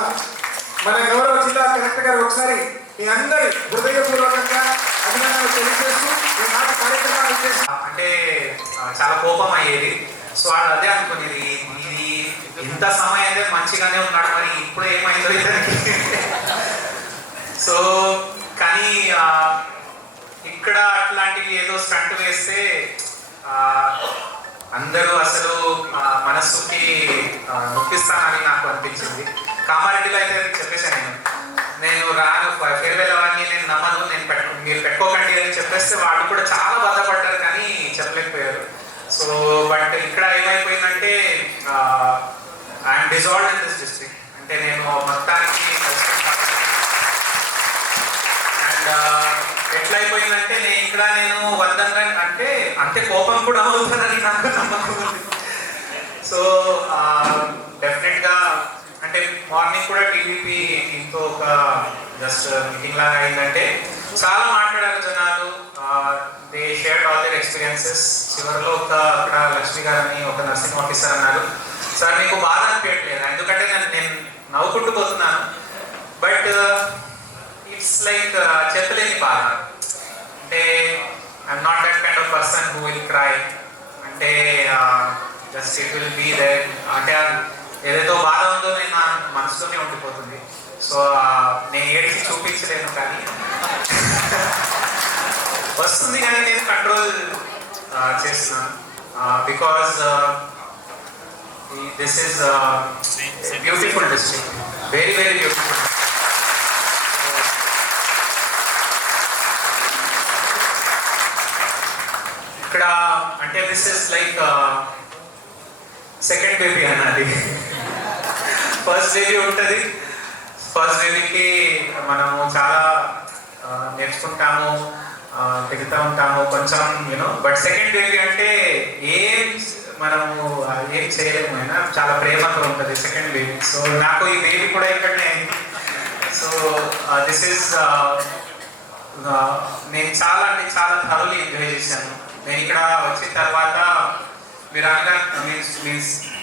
కూడా మన గౌరవ జిల్లా కలెక్టర్ గారు ఒకసారి మీ అందరి హృదయపూర్వకంగా అభినందనలు తెలియజేస్తూ ఈ నాటి కార్యక్రమాలు చేసి అంటే చాలా కోపం అయ్యేది. సో అదే అనుకునేది, ఇది ఇంత సమయం అయితే మంచిగానే ఉన్నాడు, మరి ఇప్పుడు ఏమైందో ఇతనికి. సో కానీ ఇక్కడ అట్లాంటివి ఏదో స్టంట్ వేస్తే అందరూ అసలు మనస్సుకి నొప్పిస్తానని నాకు అనిపించింది. కామారెడ్డిలో అయితే చెప్పేశాను, నేను రాను, ఫేర్వెల్ అవన్నీ నేను నమ్మను, మీరు పెట్టుకోకండి అని చెప్పేస్తే వాళ్ళు కూడా చాలా బాధపడ్డారు కానీ చెప్పలేకపోయారు. సో బట్ ఇక్కడ ఏమైపోయిందంటే I'm dissolved in this district. అంటే నేను మొత్తానికి అండ్ ఎట్లా అయిపోయిందంటే నేను వందంగా అంటే అంతే కోపం కూడా అవుతుందని నాకు నమ్మకం ఉంది. సో డెఫినెట్గా అంటే మార్నింగ్ కూడా టీవీపీ ఇంకో ఒక జస్ట్ మీటింగ్ లాగా అయిందంటే చాలా మాట్లాడారు జనాలు. They shared all their experiences. చివరిలో అక్కడ లక్ష్మి గారు అని ఒక నర్సింగ్ ఆఫీసర్ అన్నారు, సార్ మీకు బాధ అనిపించట్లేదు, ఎందుకంటే నేను నవ్వుకుంటూ పోతున్నాను, బట్ ఇట్స్ లైక్ చెప్పలేని బాధ. అంటే I'm not that kind of person who will cry. అంటే just it will be there. అంటే ఏదైతే బాధ ఉందో నేను నా మనసులోనే ఉండిపోతుంది. సో నేను ఏడికి చూపించలేను కానీ వస్తుంది, కానీ నేను కంట్రోల్ చేస్తున్నాను. Because this is beautiful district, very very beautiful. ఇక్కడ అంటే this is like second baby అన్నది. ఫస్ట్ బేబీ ఉంటుంది, ఫస్ట్ బేబీకి మనము చాలా నేర్చుకుంటాము, తిరుగుతూ ఉంటాము కొంచెం యూనో. బట్ సెకండ్ బేబీ అంటే మనము ఏం చేయలేము, అయినా చాలా ప్రేమతో ఉంటుంది సెకండ్ బేబీ. సో నాకు ఈ బేబీ కూడా ఇక్కడనే అయింది. సో దిస్ ఈస్ నేను చాలా అంటే చాలా థరోలీ ఎంజాయ్ చేశాను. నేను ఇక్కడ వచ్చిన తర్వాత మీరు అనగా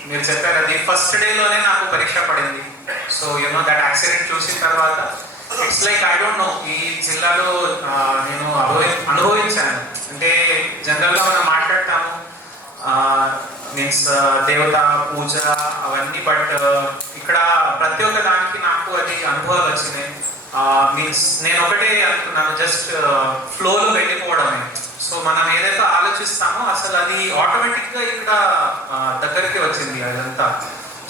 మీరు చెప్పారు అది ఫస్ట్ డేలోనే నాకు పరీక్ష పడింది. సో యూనో దట్ యాక్సిడెంట్ చూసిన తర్వాత it's like I don't know, ఈ జిల్లాలో నేను అనుభవించాను. అంటే జనరల్గా మనం మాట్లాడతాము మీన్స్ దేవత పూజ అవన్నీ, బట్ ఇక్కడ ప్రతి ఒక్క దానికి నాకు అది అనుభవాలు వచ్చినాయి. మీన్స్ నేను ఒకటే అనుకున్నాను, జస్ట్ ఫ్లోలో వెళ్ళిపోవడమే. సో మనం ఏదైతే ఆలోచిస్తామో అసలు అది ఆటోమేటిక్గా ఇక్కడ దగ్గరికి వచ్చింది అదంతా.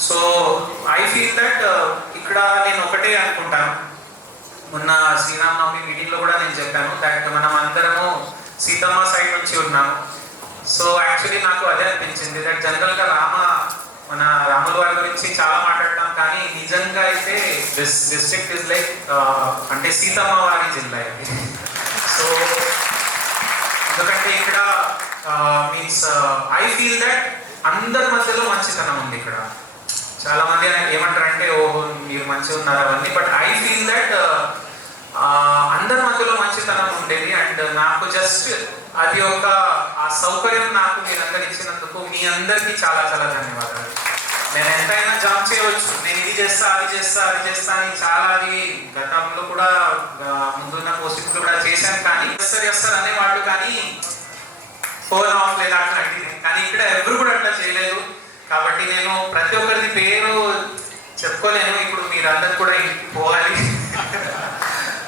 సో ఐ ఫీల్ దట్ ఇక్కడ నేను ఒకటే అనుకుంటాను. మొన్న శ్రీరామనవమి మీటింగ్లో కూడా నేను చెప్పాను దట్ మనం అందరము సీతమ్మ సైడ్ నుంచి ఉన్నాము. సో యాక్చువల్లీ నాకు అదే అనిపించింది దట్ జనరల్గా మన రాముల వారి గురించి చాలా మాట్లాడతాం, కానీ నిజంగా అయితే దిస్ డిస్ట్రిక్ట్ ఇస్ లైక్ అంటే సీతమ్మ వారి జిల్లా ఇది. సో ఎందుకంటే ఇక్కడ మీన్స్ ఐ ఫీల్ దట్ అందరి మధ్యలో మంచితనం ఉంది. ఇక్కడ చాలా మంది ఏమంటారంటే ఓహో మీరు మంచిగా ఉన్నారు అవన్నీ, బట్ ఐ ఫీల్ దట్ అందరి మధ్యలో మంచితనం ఉండేది. అండ్ నాకు జస్ట్ అది ఒక ఆ సౌకర్యం నాకు మీరు అందరు ఇచ్చినందుకు మీ అందరికీ చాలా చాలా ధన్యవాదాలు. నేను ఎంతైనా జంప్ చేయవచ్చు, నేను ఇది చేస్తా అది చేస్తా అని చాలా అది గతంలో కూడా ముందున్న పోస్టింగ్లో కూడా చేశాను, కానీ చేస్తారు అనేవాళ్ళు, కానీ ఫోన్ ఆఫ్ లేదా అట్లాంటిది. కానీ ఇక్కడ ఎవరు కూడా అట్లా చేయలేదు. కాబట్టి నేను ప్రతి ఒక్కరిది పేరు చెప్పుకోలేను, ఇప్పుడు మీరందరూ కూడా ఇంటికి పోవాలి.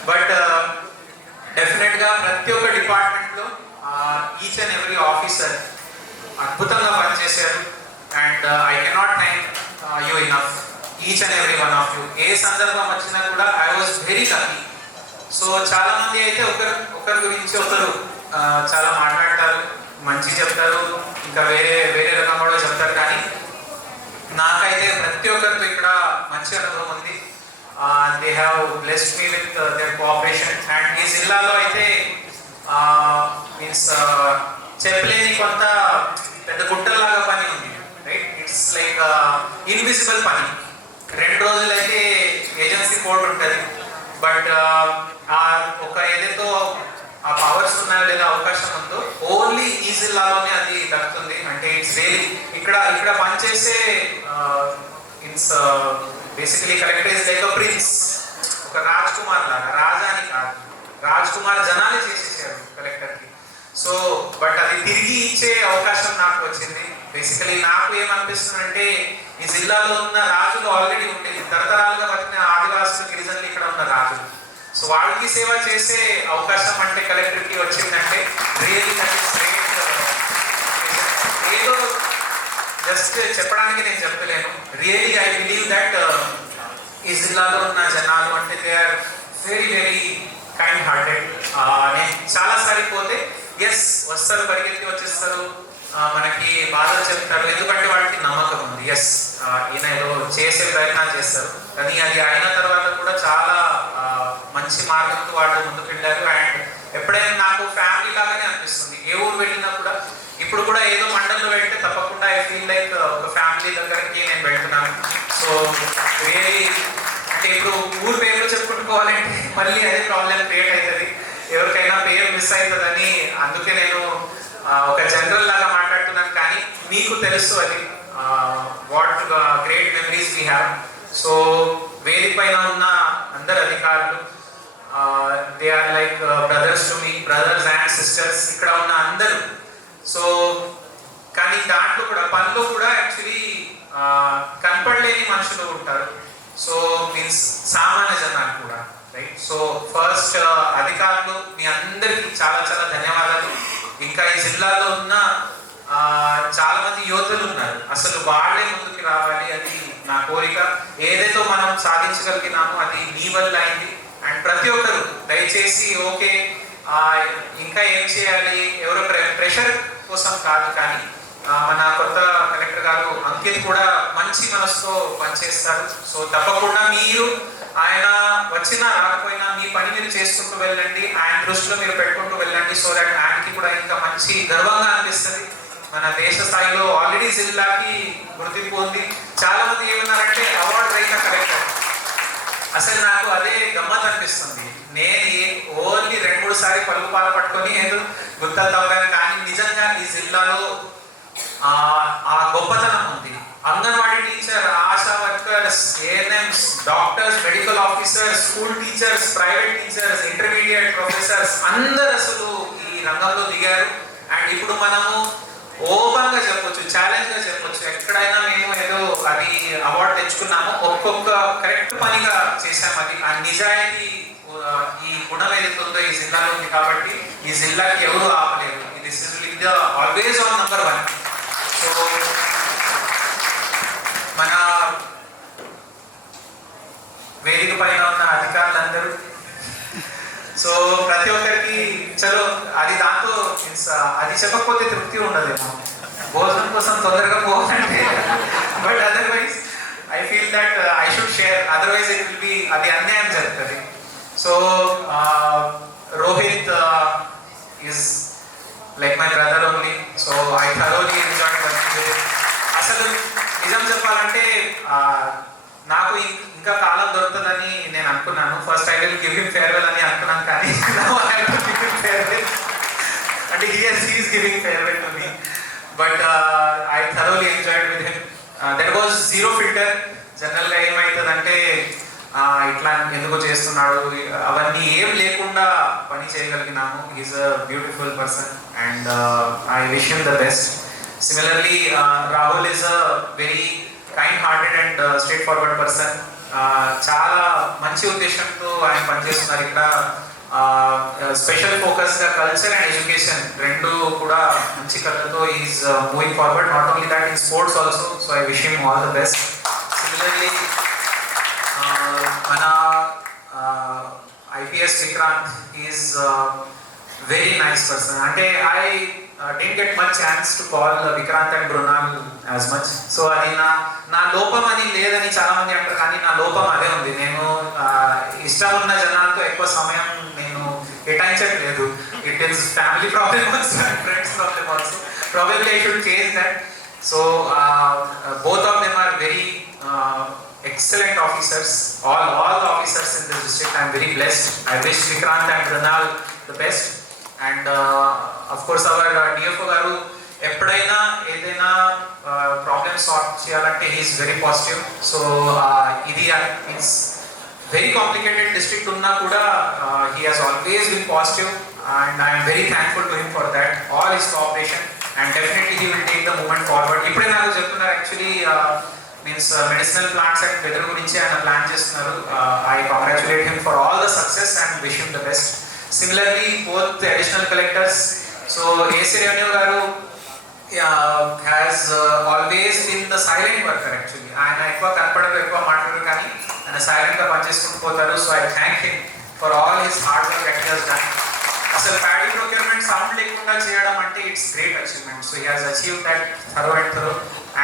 బట్ డెఫినెట్గా ప్రతి ఒక్క డిపార్ట్మెంట్లో ఈచ్ అండ్ ఎవ్రీ ఆఫీసర్ అద్భుతంగా పనిచేశారు. And I cannot thank you enough, each and every one of you. ఏ సందర్భం వచ్చినా కూడా I was very lucky. So చాలా మంది అయితే ఒకరి గురించి ఒకరు చాలా మాట్లాడతారు, మంచి చెప్తారు, ఇంకా వేరే రకం కూడా చెప్తారు, కానీ నాకైతే ప్రతి ఒక్కరితో ఇక్కడ మంచి అనుభవం ఉంది. They have blessed me with their cooperation. And ఈ జిల్లాలో అయితే మీన్స్ చెప్పలేని కొంత పెద్ద గుట్టలాగా పని ఉంది, రైట్? ఇట్స్ లైక్ ఇన్విజిబుల్ పని. 2 రోజులైతే ఏజెన్సీ కోడ్ ఉంటుంది, బట్ ఒక ఏదైతో ఆ పవర్స్ ఉన్నాయో లేదా అవకాశం ఉందో ఓన్లీ ఈ జిల్లాలోనే అది దక్కుతుంది. అంటే ఇట్స్ రియలీ ఇక్కడ పనిచేసే it's basically collector is like prince, ఒక రాజ్ కుమార్ లాగా, రాజా అని కాదు, రాజ్ కుమార్ జనాలే చేసేసారు కలెక్టర్కి. సో బట్ అది తిరిగి ఇచ్చే అవకాశం నాకు వచ్చింది. బేసికలీ నాకు ఏమనిపిస్తుందంటే ఈ జిల్లాలో ఉన్న రాజులు ఆల్రెడీ ఉండేది, తరతరాలుగా బతికిన ఆదివాసులు గిరిజనులు ఇక్కడ ఉన్న రాజులు. సో వాళ్ళకి సేవ చేసే అవకాశం అంటే కలెక్టర్కి వచ్చిందంటే రియల్లీ దట్ ఇస్ గ్రేట్. ఏదో జస్ట్ చెప్పడానికి నేను చెప్పలేను, రియల్లీ ఐ బిలీవ్ దట్ ఈ జిల్లాలో ఉన్న జనాలు అంటే they are very very kind hearted. నేను చాలాసారి పోతే ఎస్ వస్తారు, పరిగెత్తి వచ్చేస్తారు, మనకి బాధలు చెప్తారు, ఎందుకంటే వాళ్ళకి నమ్మకం ఉంది, ఎస్ ఈయన ఏదో చేసే ప్రయత్నాలు చేస్తారు. కానీ అది అయిన తర్వాత కూడా చాలా మంచి మార్గంతో వాళ్ళు ముందుకు వెళ్ళారు. అండ్ ఎప్పుడైనా నాకు ఫ్యామిలీ లాగానే అనిపిస్తుంది, ఏ ఊరు వెళ్ళినా కూడా. ఇప్పుడు కూడా ఏదో మండలంలో వెళ్తే తప్పకుండా ఐ ఫీల్ లైక్ ఒక ఫ్యామిలీ దగ్గరికి నేను వెళ్తున్నాను. సో రియలీ అంటే ఇప్పుడు ఊరు పేర్లు చెప్పుకుంటుకోవాలంటే మళ్ళీ అదే ప్రాబ్లం క్రియేట్ అవుతుంది, ఎవరికైనా పేరు మిస్ అవుతుందని. అందుకే నేను ఒక జనరల్ లాగా మాట్లాడుతున్నాను, కానీ మీకు తెలుసు అది what great memories we have. So వేదిక పైన ఉన్న అందరు అధికారులు they are like brothers to me, brothers and sisters ఇక్కడ ఉన్న అందరూ. సో కానీ దాంట్లో కూడా పనిలో కూడా యాక్చువల్లీ కనపడలేని మనుషులు ఉంటారు. సో మీన్స్ సామాన్య జనాలు కూడా, రైట్? సో ఫస్ట్ అధికారులు మీ అందరికీ చాలా చాలా ధన్యవాదాలు. ఇంకా ఈ జిల్లాలో ఉన్న చాలా మంది యోధులు ఉన్నారు, అసలు వాళ్ళే ముందుకు రావాలి, అది నా కోరిక. ఏదైతే మనం సాధించగలిగినామో అది మీ వల్ల అయింది. అండ్ ప్రతి ఒక్కరు దయచేసి ఓకే ఇంకా ఏం చేయాలి, ఎవరో ప్రెషర్ కోసం కాదు, కానీ మన కొత్త కలెక్టర్ గారు అంకిత్ కూడా మంచి మనసుతో పనిచేస్తారు. సో తప్పకుండా మీరు ఆయన వచ్చినా రాకపోయినా మీ పని మీరు చేసుకుంటూ వెళ్ళండి, ఆయన దృష్టిలో మీరు పెట్టుకుంటూ వెళ్ళండి. సో దట్ ఆయనకి కూడా ఇంకా మంచి గర్వంగా అనిపిస్తుంది. మన దేశ స్థాయిలో ఆల్రెడీ జిల్లాకి గుర్తింపు ఉంది. చాలా మంది ఏమన్నారంటే అవార్డు రైత కలెక్టర్. అసలు నాకు అదే గమ్మత్ అనిపిస్తుంది. నేను ఓన్లీ 2-3 సారి పలుకు పాలు పట్టుకొని ఏదో గుర్తలు తవ్వాను, కానీ నిజంగా ఈ జిల్లాలో ఆ గొప్పతనం ఉంది. Anganwadi teacher, ASHA workers, ANMs, doctors, medical officers, school teachers, private teachers, intermediate professors అందరు అసలు ఈ రంగంలో దిగారు. అండ్ ఇప్పుడు మనము ఓపెన్ గా చెప్పొచ్చు, ఛాలెంజ్ గా చెప్పొచ్చు, ఎక్కడైనా మేము ఏదో అది అవార్డు తెచ్చుకున్నాము, ఒక్కొక్క కరెక్ట్ పనిగా చేసాము. అది ఆ నిజాయితీ ఈ గుణం ఏదైతే ఉందో ఈ జిల్లాలో ఉంది, కాబట్టి ఈ జిల్లాకి ఎవరు ఆపలేరు. This is always on number 1. So మన వేదిక పైన ఉన్న అధికారులందరూ, సో ప్రతి ఒక్కరికి చలో అది దాంతో అది చెప్పకపోతే తృప్తి ఉండదేమో, భోజనం కోసం తొందరగా పోవాలంటే. But otherwise I feel that I should share, otherwise it will be అది అన్యాయం జరుగుతుంది. So Rohit is like my brother only. So I thoroughly enjoyed working with him. అసలు నిజం చెప్పాలంటే నాకు ఇంకా కాలం దొరుకుతుందని నేను అనుకున్నాను. First I will give him farewell అని అనుకున్నాను, కానీ అంటే he's giving farewell to me. But I thoroughly enjoyed with him. That was zero filter. జనరల్గా ఏమవుతుందంటే ఇట్లా ఎందుకు చేస్తున్నాడు అవన్నీ ఏం లేకుండా పని చేయగలిగినాము. Is a beautiful person and I wish him the best. Similarly Rahul is a very kind hearted and straight forward person. చాలా మంచి ఉద్దేశంతో ఆయన పనిచేస్తున్నారు ఇక్కడ. స్పెషల్ ఫోకస్గా కల్చర్ అండ్ ఎడ్యుకేషన్ రెండు కూడా మంచి కళ్ళతో is moving forward. Not only that in sports also. So I wish him all the best. Similarly మన IPS Vikrant is very nice person. అంటే I didn't get much chance to call Vikrant and Brunal as much. So అది నా లోపం అని లేదని చాలా మంది అంటారు, కానీ నా లోపం అదే ఉంది. నేను ఇష్టం ఉన్న జనాలతో ఎక్కువ సమయం నేను కేటాయించట్లేదు. It is family problem also and friends problem also. Probably I should change that. So both of them are very excellent officers. All the officers in this district, I am very blessed. I wish Vikrant and Brunal the best. And of course our DFO garu ఎప్పుడైనా ఏదైనా problem solve చేయాలంటే he's very positive. So ఇది means very complicated district ఉన్నా కూడా he has always been positive and I'm very thankful to him for that all his cooperation and definitely he will take the moment forward. ఇప్పుడే నాకు చెప్తున్నారు actually means medicinal plants and weather గురించి ఆయన plan చేస్తున్నారు. I congratulate him for all the success and wish him the best. Similarly both additional collectors, so AC revenue గారు has always been the silent worker actually. ఆయన ఎక్కువ కనపడరు, ఎక్కువ మాట్లాడరు, కానీ ఆయన సైలెంట్గా పనిచేసుకుంటూ పోతారు. So I thank him for all his hard work that he has done. అసలు ప్యాడీ ప్రొక్యూర్మెంట్ సౌండ్ లేకుండా చేయడం అంటే it's great achievement. So he has achieve that thorough and thorough.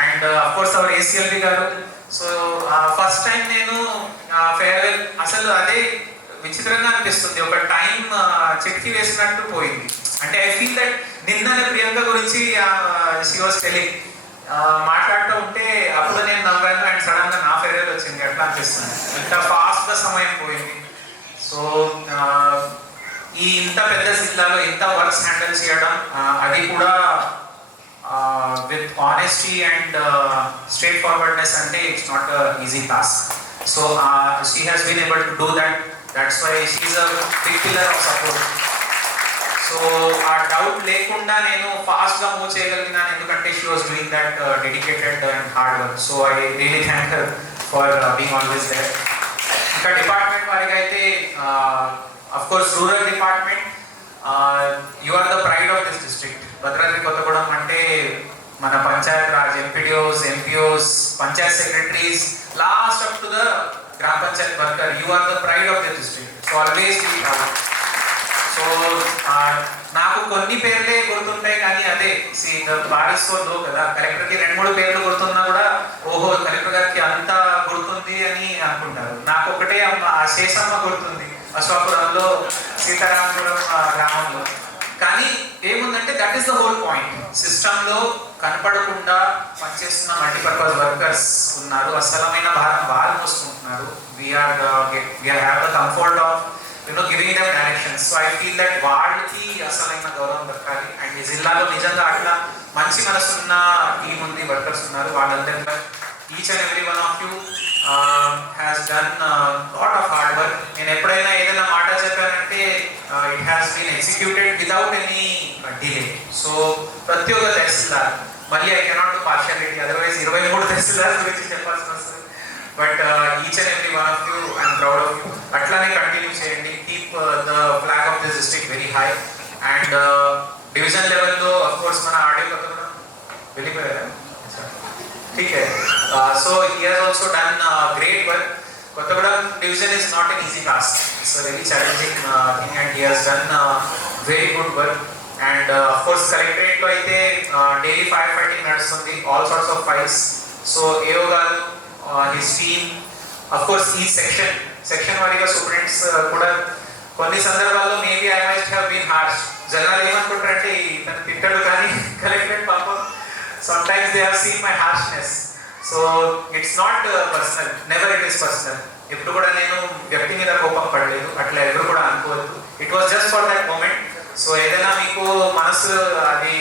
And of course our ACLB గారు, so first time నేను farewell అసలు అదే విచిత్రంగా అనిపిస్తుంది. ఒక టైం చెక్కి వేసినట్టు పోయింది. అంటే ఐ ఫీల్ దట్ నిన్ననే ప్రియాంక గురించి షీ వాస్ టెలింగ్ మాట్లాడుతూ ఉంటే అప్పుడు నేను నవ్వాను అండ్ సడన్ గా నా ఫేర్వెల్ వచ్చింది. అట్లా అనిపిస్తుంది, ఇంత ఫాస్ట్ గా సమయం పోయింది. సో ఈ ఇంత పెద్ద జిల్లాలో ఇంత వర్క్స్ హ్యాండిల్ చేయడం, అది కూడా with honesty and straight forwardness అంటే it's not easy task. So she has been able to do that. That's why she is a big pillar of support. So ఆ డౌట్ లేకుండా నేను ఫాస్ట్గా మూవ్ చేయగలిగినాను, ఎందుకంటే she was doing that dedicated and hard work. So I really thank her for being always there. ఇంకా department వారిగా అయితే of course rural department, you are the pride of this district. Bhadradri Kothagudem అంటే మన Panchayat Raj MPDOs, MPOs, panchayat secretaries, last up to the gram panchayat worker, you are the pride of this district. So always be proud. So నాకు కొన్ని పేర్లే గుర్తుంటాయి, కానీ అదే భారీ స్కోర్లో కదా, కలెక్టర్కి 2-3 పేర్లు గుర్తున్నా కూడా ఓహో కలెక్టర్ గారికి అంత గుర్తుంది అని అనుకుంటారు. నాకు ఒకటే శేషమ్మ గుర్తుంది, అశ్వాపురంలో సీతారామపురం గ్రామంలో. కానీ ఏముందంటే that is the whole point. సిస్టంలో కనపడకుండా పనిచేస్తున్న మల్టీపర్పస్ వర్కర్స్ ఉన్నారు, అసలమైన భారం వాళ్ళు మోసుకుంటున్నారు. We are have the comfort of giving them directions. So I feel that వాళ్ళకి అసలైన గౌరవం దక్కాలి. అండ్ ఈ జిల్లాలో నిజంగా అట్లా మంచి మనసున్న టీం ఉంది, వర్కర్స్ ఉన్నారు. వాళ్ళందరిలో each and every one of you has done lot of hard work. నేను ఎప్పుడైనా ఏదైనా మాట చెప్పానంటే it has been executed without any delay. So ప్రతి ఒక్క తహసీల్దార్, మళ్ళీ I cannot do partiality, otherwise 23 తహసీల్దార్ గురించి చెప్పాల్సి వస్తుంది. But each and every one of you I'm proud of you. అట్లానే కంటిన్యూ చేయండి. Keep the flag of this district very high. And division లెవెల్లో అఫ్ కోర్స్ మన ఆడియో కొత్తగూడెం వెళ్ళిపోయారా? ఠీక్. So he has also done great work. Kothagudem division is not an easy task. It's very challenging thing and he has done very good work. And of course కలెక్టరేట్లో అయితే daily fire fighting నడుస్తుంది, all sorts of fights. So AO గారు, his team, of course ఈ section వారీగా students కూడా కొన్ని సందర్భాల్లో maybe I might have been harsh. జనాలు ఏమనుకుంటారంటే తను తిట్టాడు, కానీ కలెక్టరేట్ పాపం sometimes they have seen my harshness. So it's not personal, never it is personal. ఎప్పుడు కూడా నేను వ్యక్తి మీద కోపం పడలేదు, అట్లా ఎవరు కూడా అనుకోవద్దు. It was just for that moment. So ఏదైనా మీకు మనసు అది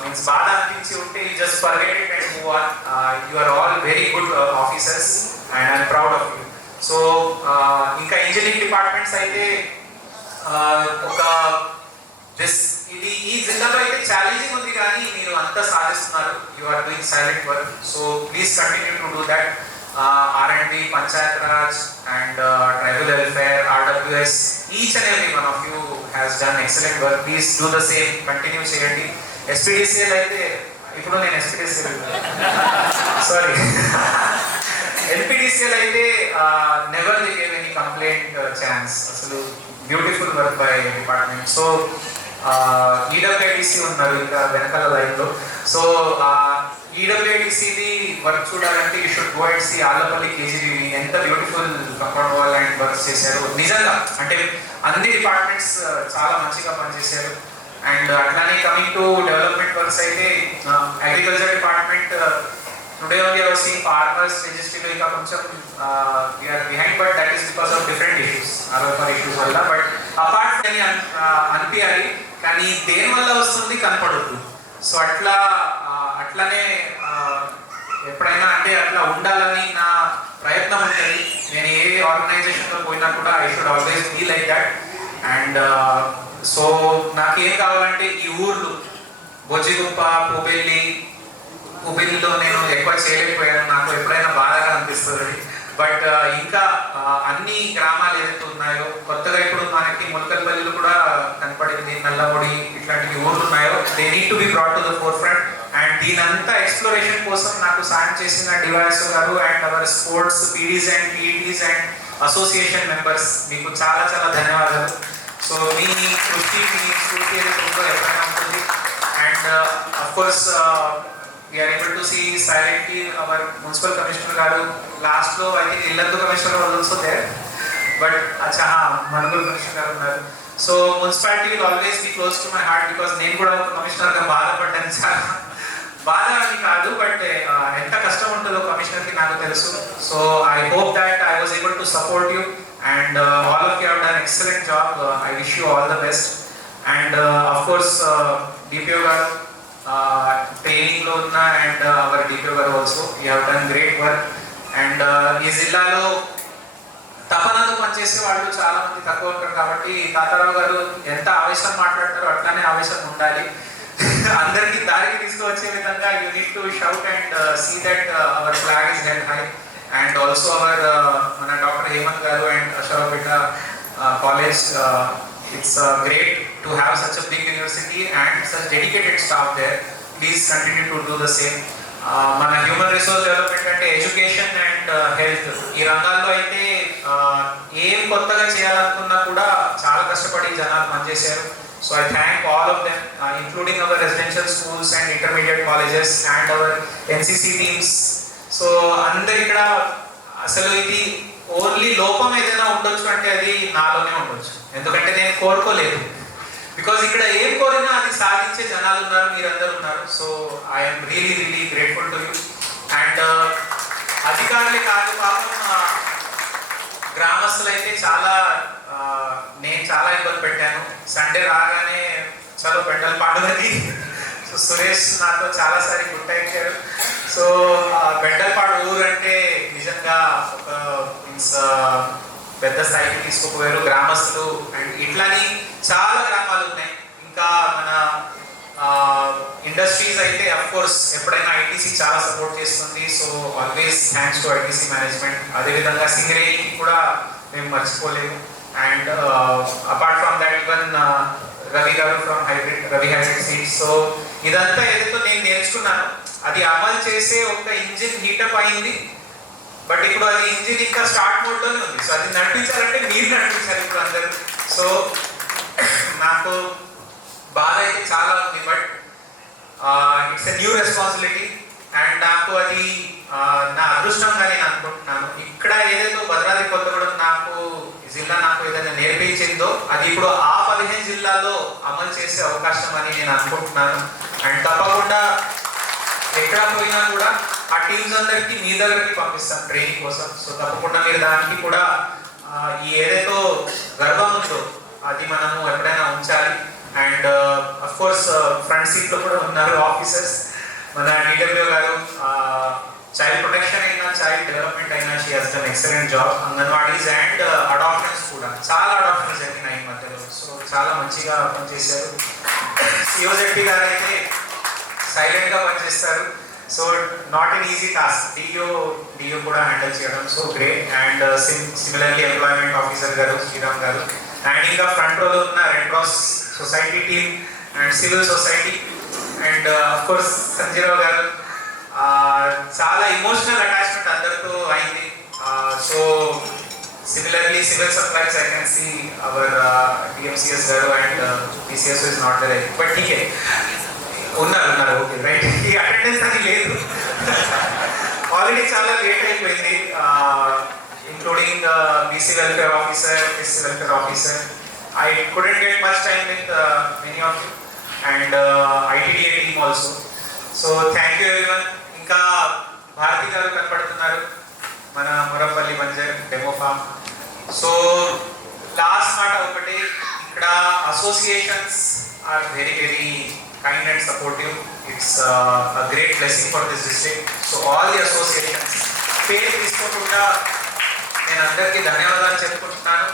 మీన్స్ బాధ అనిపించి ఉంటే just forget it and move on. You are all very good officers and I'm proud of you. So ఇంకా ఇంజనీరింగ్ డిపార్ట్మెంట్స్ అయితే ఒక ఇది ఈ జిల్లాలో అయితే ఛాలెంజింగ్ ఉంది, కానీ మీరు అంతా సాధిస్తున్నారు. You are doing silent work. So please continue to do that. R&D, Panchayat Raj and Tribal Welfare, RWS, each and every one of you has done excellent work. Please do the same, continue cheyandi. SPDCL అయితే ఇప్పుడు నేను SPDCL sorry NPDCL అయితే never they gave any complaint chance. అసలు beautiful work by department. So EWIDC ఉన్నారు ఇంకా వెనకాల లైన్లో. So ఈడబ్ల్యూఐడిసిది వర్క్ చూడాలంటే you should go and see Allapalli KGBV ఎంత beautiful compound wall and works చేశారు. నిజంగా అంటే అన్ని డిపార్ట్మెంట్స్ చాలా మంచిగా పనిచేశారు. అండ్ అట్లానే కమింగ్ టు డెవలప్మెంట్ వర్క్స్ అయితే agriculture department today only I was seeing farmers రిజిస్ట్రీలో ఇంకా కొంచెం we are behind, but that is because of different issues, ROR issues వల్ల. బట్ అపార్ట్ అని అనిపించాలి, కానీ దేని వల్ల వస్తుంది కనపడద్దు. సో అట్లనే ఎప్పుడైనా అంటే అట్లా ఉండాలని నా ప్రయత్నం ఉంటుంది. నేను ఏ ఆర్గనైజేషన్లో పోయినా కూడా I should always be like that. And so నాకేం కావాలంటే ఈ ఊర్లు బొజ్జిగుప్ప, పూబెల్లిలో నేను ఎక్కువ చేయలేకపోయాను, నాకు ఎప్పుడైనా బాధగా అనిపిస్తుంది. బట్ ఇంకా అన్ని గ్రామాలు ఏదైతే ఉన్నాయో, కొత్తగా ఇప్పుడు మనకి ములకల్పల్లిలో కూడా కనపడింది, నల్లమొడి, ఇట్లాంటి ఊర్లు ఉన్నాయో, they need to be brought to the forefront. And దీనంతా ఎక్స్ప్లోరేషన్ కోసం నాకు సాయం చేసిన డివైఎస్ఓ గారు and our sports PDs and PETs and association members, మీకు చాలా చాలా ధన్యవాదాలు. సో మీ కృషి, మీ స్ఫూర్తి ఏదైతే ఎప్పుడైనా ఉంటుంది. And of course we are able to see silently our municipal commissioner garu last lo I think Illandu commissioner was also there, but acha Manuguru commissioner garu unnaru. So municipality will always be close to my heart because నేను కూడా ఒక commissioner గా బాధపడ్డాను. చాలా బాధ అని కాదు, but ఎంత కష్టం ఉంటుందో కమిషనర్ కి నాకు తెలుసు. So I hope that I was able to support you and all of you have done excellent job. I wish you all the best. And of course DPO garu training లో ఉన్న and hour DPO గారు also you have done great work. And ఈ జిల్లాలో తపనతో పనిచేసే వాళ్ళు చాలా మంది తక్కువ ఉంటారు కాబట్టి తాతారావు గారు ఎంత ఆవేశం మాట్లాడతారో అట్లానే ఆవేశం ఉండాలి. అందరికి దారికి తీసుకువచ్చే విధంగా you need to shout and see that our flag is held high. And also our మన డాక్టర్ హేమంత్ గారు and Ashokapeta college, it's great to have such a big university and such dedicated staff there. Please continue to do the same. మన human resource development అంటే education and health, ఈ రంగాల్లో అయితే ఏం కొత్తగా చేయాలనుకున్నా కూడా చాలా కష్టపడి జనాలు పనిచేశారు. So I thank all of them including our residential schools and intermediate colleges and hour NCC teams. So అందరు ఇక్కడ అసలు ఇది ఓన్లీ లోపం ఏదైనా ఉండొచ్చు అంటే అది నాలోనే ఉండొచ్చు, ఎందుకంటే నేను కోరుకోలేదు. బికాజ్ ఇక్కడ ఏం కోరినా అది సాధించే జనాలు ఉన్నారు, మీరందరూ ఉన్నారు. So I'm really really grateful to you. And అధికారులే కాదు, పాపం గ్రామస్తులు అయితే నేను చాలా ఇబ్బంది పెట్టాను. సండే రాగానే చలో పెంటల పండుగది, సో సురేష్ నాతో చాలాసారి గుర్తించారు. సో బెండల్పాడు ఊరు అంటే నిజంగా ఒక పెద్ద స్థాయికి తీసుకుపోయారు గ్రామస్తులు. అండ్ ఇట్లాని చాలా గ్రామాలు ఉన్నాయి. ఇంకా మన ఇండస్ట్రీస్ అయితే అఫ్ కోర్స్ ఎప్పుడైనా ఐటీసీ చాలా సపోర్ట్ చేస్తుంది. So always thanks to ITC management. అదేవిధంగా సింగరేణికి కూడా మేము మర్చిపోలేము. And apart from that even Ravi గారు from Ravi hybrid seeds. So ఇదంతా ఏదైతే నేను నేర్చుకున్నాను అది అమలు చేసే ఒక ఇంజిన్ హీటప్ అయింది, బట్ ఇప్పుడు అది ఇంజిన్ ఇంకా స్టార్ట్ మోడ్లోనే ఉంది. సో అది నడిపించాలంటే మీరు నడిపించాలి ఇప్పుడు అందరూ. సో నాకు బాధ అయితే చాలా ఉంది, but it's a new responsibility. And నాకు అది నా అదృష్టంగా నేను అనుకుంటున్నాను. ఇక్కడ ఏదైతే భద్రాద్రి కొత్తగూడెం నాకు జిల్లా నాకు ఏదైనా నేర్పించిందో అది ఇప్పుడు ఆ 15 జిల్లాల్లో అమలు చేసే అవకాశం అని నేను అనుకుంటున్నాను. అండ్ తప్పకుండా ఎక్కడ పోయినా కూడా ఆ టీమ్స్ అందరికి మీ దగ్గరికి పంపిస్తాం ట్రైనింగ్ కోసం. సో తప్పకుండా మీరు దానికి కూడా ఈ ఏదైతే గర్వం ఉందో అది మనము ఎప్పుడైనా ఉంచాలి. And of course front seat లో కూడా ఉన్నారు ఆఫీసర్స్. మన డిడబ్ల్యూ గారు చైల్డ్ ప్రొటెక్షన్ అయినా చైల్డ్ డెవలప్మెంట్ అయినా she has done excellent job. Anganwadis and adoptions కూడా చాలా అడాప్షన్స్ జరిగినాయి ఈ మధ్యలో. సో చాలా మంచిగా పనిచేశారు. సిఓజెడ్పీ గారు అయితే సైలెంట్ గా పనిచేస్తారు. So not an easy task DO కూడా హ్యాండిల్ చేయడం. So great. And similarly employment officer గారు శ్రీరామ్ గారు అండ్ ఇంకా ఫ్రంట్ రోలో ఉన్న red cross society team and civil society and of course Sanjeerao గారు. చాలా ఇమోషనల్ అటాచ్మెంట్ అందరితో అయింది. So similarly civil supplies I can see our DMCS గారు and PCS is not there, but ఠీకే ఉన్నారు ఓకే రైట్. ఈ అటెండెన్స్ అని లేదు, ఆల్రెడీ చాలా లేట్ అయిపోయింది. Including BC welfare officer, SC welfare officer. I couldn't get much time with many of you and ITDA team also. So thank you everyone. ఇంకా భారతి గారు కనపడుతున్నారు, మన Murapalli Banjar demo farm. So last మాట ఒకటి, ఇక్కడ associations are very very kind and supportive. It's a great blessing for this district. So all the associations, పేరు తీసుకోకుండా నేను అందరికీ ధన్యవాదాలు చెప్పుకుంటున్నాను.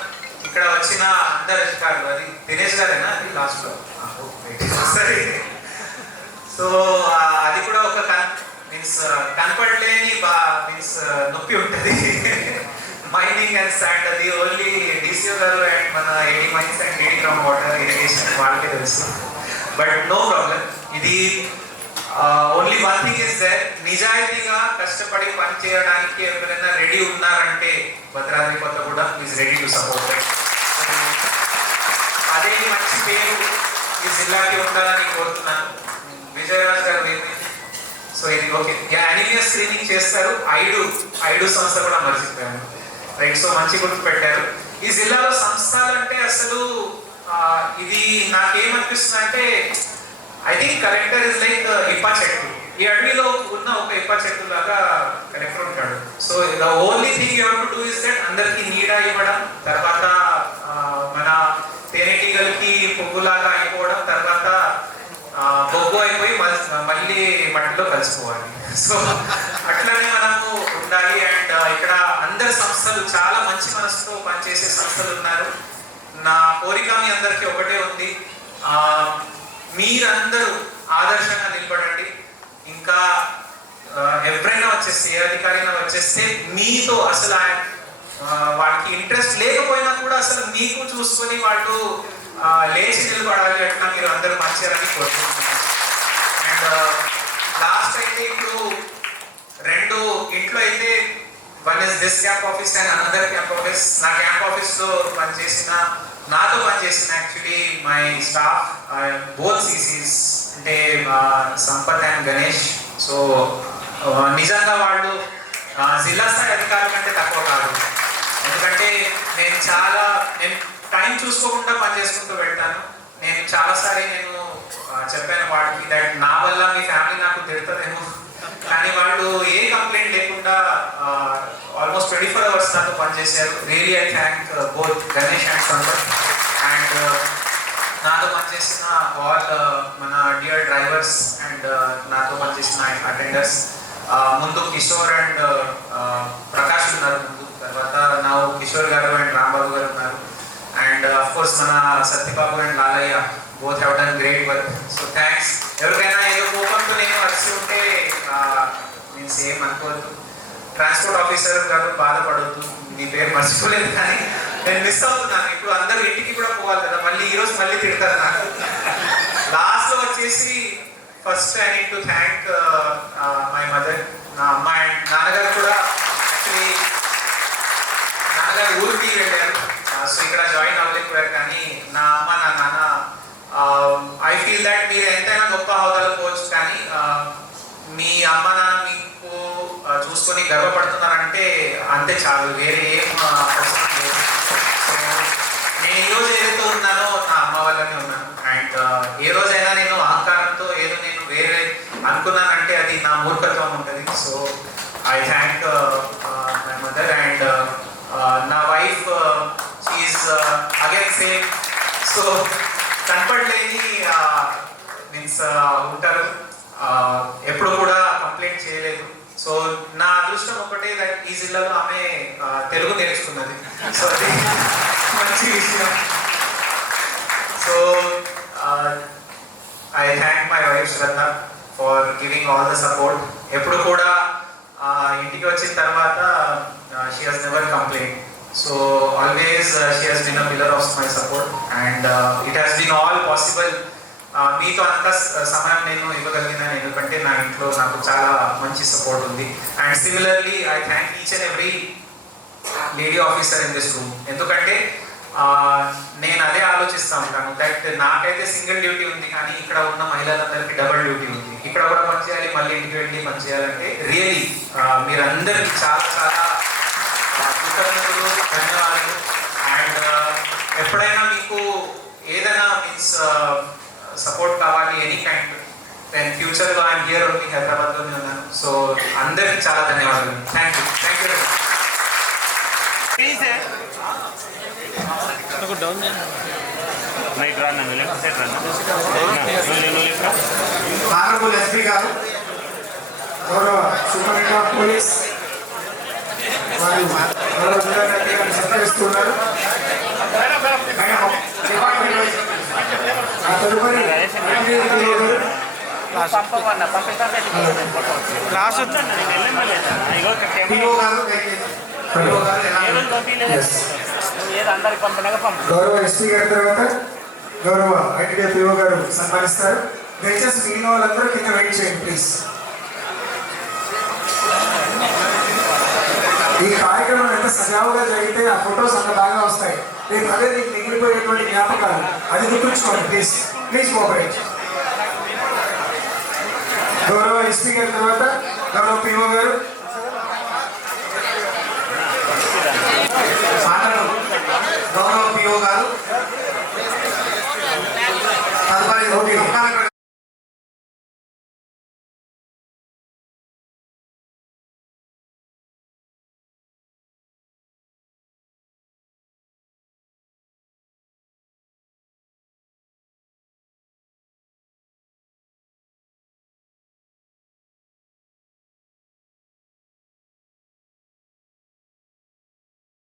ఇక్కడ వచ్చిన అందరు అధికారులు, అది దినేష్ గారేనా అది లాస్ట్లో సరే. సో అది కూడా ఒక మీన్స్ కనపడలేని మీన్స్ నొప్పి ఉంటుంది. మైనింగ్ అండ్ శాండ్ అది ఓన్లీ డిసిఓ గారు అండ్ మన AD mines and AD ground water irrigation వాళ్ళకే తెలుసు. But no problem. ఇది only one thing is that నిజాయితీగా కష్టపడి పని చేయడానికి ఎవరైనా రెడీ ఉన్నారంటే Bhadradri Kothagudem is ready to support. అదే మంచి పేరు ఈ జిల్లాకి ఉండాలని కోరుతున్నాను. విజయరాజ్ గారు సో ఇది ఓకే. యానిమియా స్క్రీనింగ్ చేస్తారు. ఐడు సంస్థ కూడా మర్చిపోయాను, రైట్. సో మంచి గుర్తు పెట్టారు. ఈ జిల్లాలో సంస్థలు అంటే అసలు ఇది నాకేమనిపిస్తుంది అంటే I think collector is like ఇప్ప చెట్టు. ఈ అడవిలో ఉన్న ఒక ఇప్ప చెట్టు లాగా కలెక్టర్ ఉంటాడు. So the only thing you have to do is that అందరికి నీడ ఇవ్వడం, తర్వాత మన తేనెటీగలకి పువ్వులాగా అయిపోవడం, తర్వాత బొగ్గు అయిపోయి మళ్ళీ మట్టిలో కలిసిపోవాలి. సో అట్లనే మనము ఉండాలి. అండ్ ఇక్కడ అందరి సంస్థలు చాలా మంచి మనసుతో పనిచేసే సంస్థలు ఉన్నారు. నా కోరిక మీ అందరికీ ఒకటే ఉంది, మీరందరూ ఆదర్శంగా నిలబడండి. ఇంకా ఎవరైనా వచ్చేస్తే, ఏ అధికారైనా వచ్చేస్తే మీతో అసలు వాళ్ళకి ఇంట్రెస్ట్ లేకపోయినా కూడా అసలు మీకు చూసుకొని వాళ్ళు లేచి నిలబడాలి. అట్లా మీరు అందరూ మంచిగాని కోరుకుంటున్నాను. అండ్ లాస్ట్ అయితే ఇప్పుడు రెండు ఇంట్లో అయితే one is this camp office and another camp office. నా క్యాంప్ ఆఫీస్లో నాతో పనిచేసిన actually my staff both CCs అంటే సంపత్ అండ్ గణేష్. సో నిజంగా వాళ్ళు జిల్లా స్థాయి అధికారుల కంటే తక్కువ కాదు. ఎందుకంటే నేను టైం చూసుకోకుండా పనిచేసుకుంటూ వెళ్తాను. నేను చాలాసారి చెప్పాను వాడికి దట్ నా వల్ల మీ ఫ్యామిలీ నాకు తిడతారేమో, కానీ వాళ్ళు ఏ కంప్లైంట్ లేకుండా ఆల్మోస్ట్ 24 hours నాతో పనిచేశారు. Really I thank both Ganesh and Sampath. And నాతో పనిచేసిన ఆల్ మన డియర్ డ్రైవర్స్ అండ్ నాతో పనిచేసిన అటెండర్స్. ముందు కిషోర్ అండ్ ప్రకాష్ ఉన్నారు ముందు, తర్వాత నా కిషోర్ గారు అండ్ రాంబాబు గారు ఉన్నారు. అండ్ అఫ్ కోర్స్ మన Satyababu and Lalaiah both have done great work. So thanks. ఎవరికైనా ఏదో కోపంతో నేను వచ్చి ఉంటే మీన్స్ ఏం అనుకోవద్దు. ట్రాన్స్పోర్ట్ ఆఫీసర్ గారు బాధపడవద్దు, మీ పేరు మర్చిపోలేదు, కానీ నేను మిస్ అవుతున్నాను. ఇప్పుడు అందరూ ఇంటికి కూడా పోవాలి కదా, మళ్ళీ ఈరోజు మళ్ళీ తిడతారు నాకు. లాస్ట్లో వచ్చేసి first I need to thank my mother, నా అమ్మ అండ్ నాన్నగారు కూడా. యాక్చువల్లీ నాన్నగారు ఊరికి వెళ్ళారు, సో ఇక్కడ జాయిన్ అవ్వలేకపోయారు. కానీ నా అమ్మ నా నాన్న ఐ ఫీల్ దట్ మీరు ఎంతైనా గొప్ప హోదాలో పోవచ్చు, కానీ మీ అమ్మ నాన్న మీకు చూసుకొని గర్వపడుతున్నారంటే అంతే చాలు, వేరే ఏం అవసరం లేదు. సో నేను ఈరోజు ఏదైతే ఉన్నానో నా అమ్మ వల్లనే ఉన్నాను. అండ్ ఏ రోజైనా నేను అహంకారంతో ఏదో నేను వేరే అనుకున్నానంటే అది నా మూర్ఖత్వం ఉంటుంది. So I thank my mother and నా wife. She is again same. So కనపడలేని మీన్స్ ఉంటారు, ఎప్పుడు కూడా కంప్లైంట్ చేయలేదు. సో నా అదృష్టం ఒకటే దట్ ఈ జిల్లాలో ఆమె తెలుగు నేర్చుకున్నది. సో అది మంచి విషయం. So I thank my wife Shraddha for giving all the support. ఎప్పుడు కూడా ఇంటికి వచ్చిన తర్వాత she has never complaint. So always she has been a pillar of my support and it has been all possible. మీతో అంత సమయం నేను ఇవ్వగలిగినాను ఎందుకంటే నా ఇంట్లో నాకు చాలా మంచి సపోర్ట్ ఉంది. And similarly I thank each and every lady officer in this room. ఎందుకంటే నేను అదే ఆలోచిస్తూ ఉంటాను దట్ నాకైతే సింగిల్ డ్యూటీ ఉంది, కానీ ఇక్కడ ఉన్న మహిళలందరికీ డబుల్ డ్యూటీ ఉంది. ఇక్కడ కూడా పనిచేయాలి, మళ్ళీ ఇంటికి వెళ్ళి పనిచేయాలంటే రియలీ మీరందరికీ చాలా చాలా కృతజ్ఞతలు, ధన్యవాదాలు. అండ్ ఎప్పుడైనా మీకు ఏదైనా మీన్స్ సపోర్ట్ కావాలి ఎనీ కైండ్, నేను ఫ్యూచర్లో ఐఎమ్ హియర్ ఓన్లీ, హైదరాబాద్లోనే ఉన్నాను. సో అందరికీ చాలా ధన్యవాదాలు. Thank you very much. Honourable SP గారు, గౌరవ సూపరింటెండెంట్ ఆఫ్ పోలీస్ వారు గౌరవ జిల్లా కలెక్టర్ గారిని సత్కరిస్తున్నారు. ఆ తదుపరి పిఓ గారు గౌరవ ఎస్పీ గారి తర్వాత గౌరవ ఐటీడీ పిఓ గారు సన్మానిస్తారు. దయచేసి మిగిలిన వాళ్ళందరూ కింద వెయిట్ చేయండి ప్లీజ్. ఈ కార్యక్రమం ఎంత సజావుగా జరిగితే ఆ ఫొటోస్ అంత బాగా వస్తాయి. రేపు అదే నీకు మిగిలిపోయేటువంటి జ్ఞాపకాలు, అది గుర్తుంచుకోండి ప్లీజ్. Please cooperate. గౌరవ ఎస్పీ గారి తర్వాత గౌరవ పిఓ గారు మాట్లాడు. గౌరవ పిఓ గారు